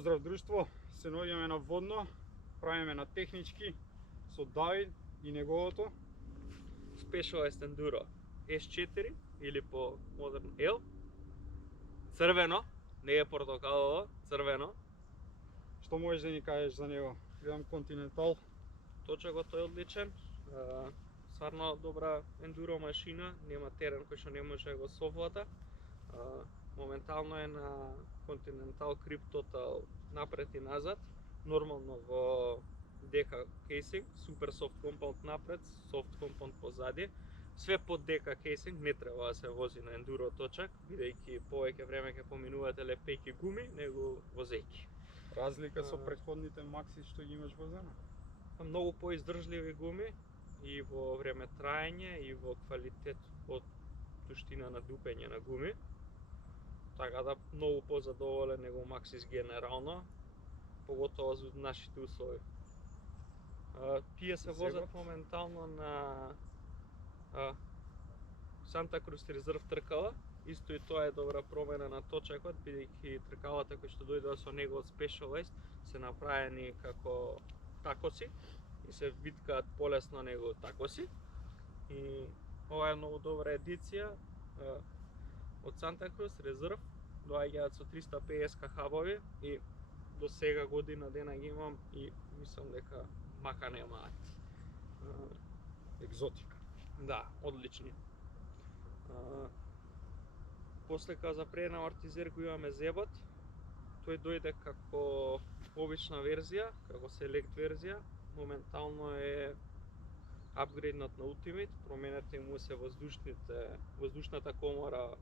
Поздрав друштво, се наоѓаме на водно, правиме на технички со Давид и неговото Specialized Enduro S4 или по модерн L. Црвено, не е портокалово, црвено. Што можеш да ни кажеш за него? Гледам Continental. Точакот е одличен. Стварно добра ендуро машина, нема терен кој што не може да го совлада. Моментално е на Continental Grip Total напред и назад. Нормално во DK кейсинг, супер софт компаунд напред, софт компаунд позади. Све под DK кейсинг, не треба да се вози на ендуро точак, бидејќи повеќе време ќе поминувате лепејќи гуми него возејќи. Разлика со претходните Макси што ги имаш возено? Многу поиздржливи гуми и во време траење и во квалитет од суштина на дупење на гуми. Така да многу позадоволен него Максис генерално, поготово за нашите услови. Тие се возат моментално на Santa Cruz Reserve тркала. Исто и тоа е добра промена на точакот, бидејќи тркалата кои што дојдоа со него од Specialized се направени како такоси и се виткаат полесно него такоси. И ова е многу добра едиција од Santa Cruz Reserve, доаѓаат со 350 хабови и до сега година дена ги имам и мислам дека мака немаат. Екзотика. Да, одлични. После кога за преден амортизер го имаме зебот, тој дојде како обична верзија, како селект верзија, моментално е апгрейднат на Ultimate, променете му се воздушната комора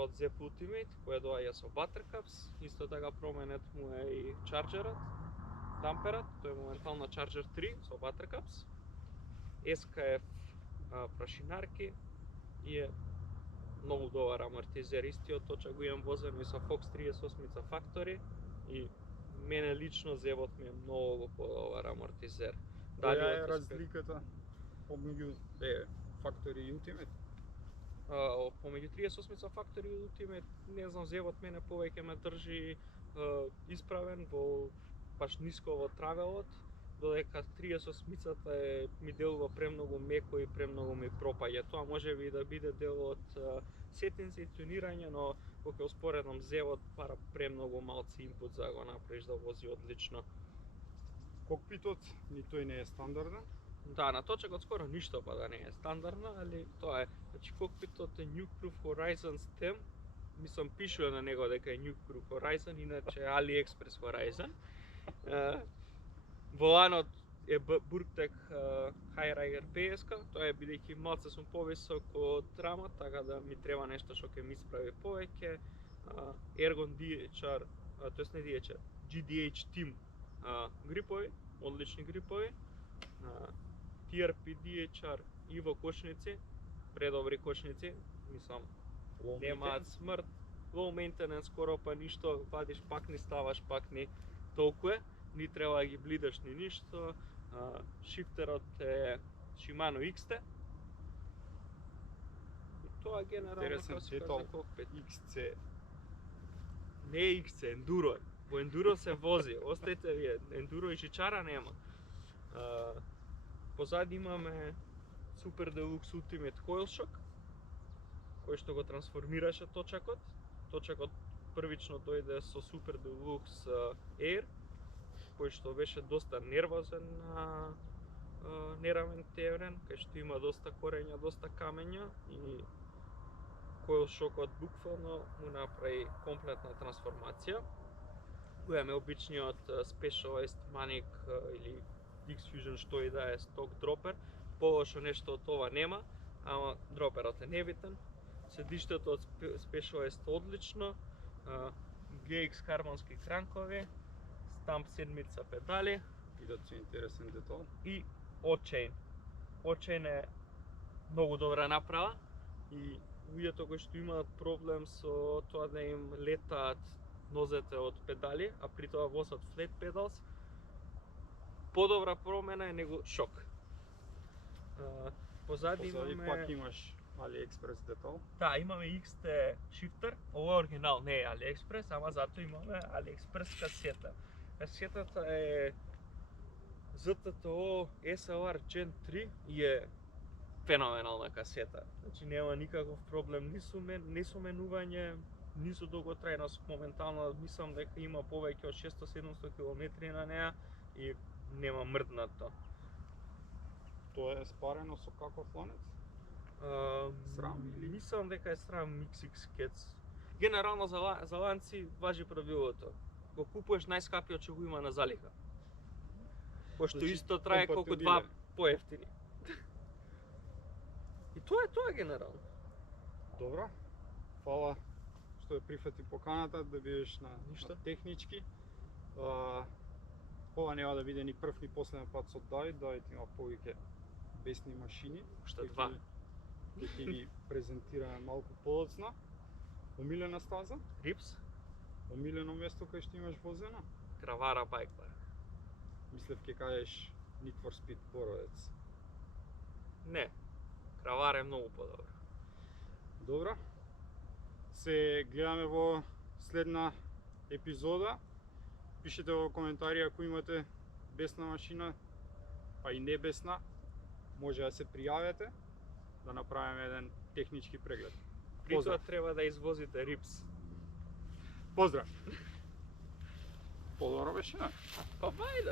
од ZEP Ultimate, која доаѓа со Buttercups, исто така променет му е и чарджерот, дамперот, тој е моментално Charger 3 со Buttercups, SKF прашинарки и е многу добар амортизер, истиот точак го имам возено и со Fox 38 Factory и мене лично зебот ми е многу подобар амортизер. Која е разликата помеѓу Factory и Ultimate? Помеѓу 38 Factory и Ultimate, не знам, зебот мене повеќе ме држи исправен во баш ниско во травелот, додека 38-цата ми делува премногу меко и премногу ми пропаѓа. Тоа може би да биде дел од сетинзи и тунирање, но кога ќе успоредам зебот бара премногу малци инпут за да го направиш да вози одлично. Кокпитот ни тој не е стандарден? Да, на точакот скоро ништо па да не е стандардно, али тоа е. Значи кокпитот е Nukeproof Horizon STEM. Мислам пишува на него дека е Nukeproof Horizon, иначе AliExpress Horizon. Воланот е Burgtech Hi-Rider PS-ка, тоа е бидејќи малце сум повисок од рамот, така да ми треба нешто што ќе ми исправи повеќе. Ergon DHR, тоест не DHR, GDH Team грипови, одлични грипови. TRP DHR и во кочници, предобри кочници, мислам, немаат смрт, low maintenance, скоро па ништо, вадиш пакни, ставаш пакни, толку е, ни треба да ги блидаш ни ништо. Шифтерот е Shimano XT. И тоа генерално како се кажа кокпит. XC. Не е XC, ендуро е. Во ендуро се вози, остајте вие, ендуро и жичара нема. Позади имаме Super Deluxe Ultimate Coil Shock, кој што го трансформираше точакот. Точакот првично дојде со Super Deluxe Air, кој што беше доста нервозен на нерамен терен, кај што има доста корења, доста камења и Coil Shockот буквално му направи комплетна трансформација. Го имаме обичниот Specialized Manic или X-Fusion што и да е сток дропер, полошо нешто од ова нема, ама дроперот е небитен. Седиштето од Specialized одлично, GX карбонски кранкови, Stamp 7 педали. Видот се интересен детал. И O-Chain. O-Chain е многу добра направа и луѓето кои што имаат проблем со тоа да им летаат нозете од педали, а при тоа возат flat pedals, подобра промена е него шок. Позади пак имаш AliExpress детал. Да, имаме XT Shifter, ова е оригинал, не е AliExpress, ама затоа имаме AliExpress касета. Касетата е ZTO SLR Gen 3 и е феноменална касета. Значи нема никаков проблем ни со менување, ни со долготрајност. Моментално мислам дека има повеќе од 600-700 км на неа и нема мрднато. Тоа е спарено со каков ланец? Срам или? Мислам дека е срам MixX Cats. Генерално за ланци важи правилото. Го купуваш најскапиот што го има на залиха. Пошто Значи, исто трае колку два компатибилен. поевтини. И тоа е генерално. Добро. Фала што ја прифати поканата да бидеш на Ништо. технички. Ова нема да биде ни прв ни последен пат со Давид. Давид има повеќе бесни машини. Уште Кои два. Ќе ги презентираме малку подоцна. Омилена стаза? Рипс, Омилено место кај што имаш возено? Кравара Bike Park. Мислев ќе кажеш Need for Speed Боровец. Не, Кравара е многу подобро. Добро. Се гледаме во следна епизода. Пишете во коментари ако имате бесна машина, па и не бесна. Може да се пријавете да направиме еден технички преглед. При тоа Поздрав. треба да извозите Рипс. Поздрав. Подобро беше, не? Па бајде.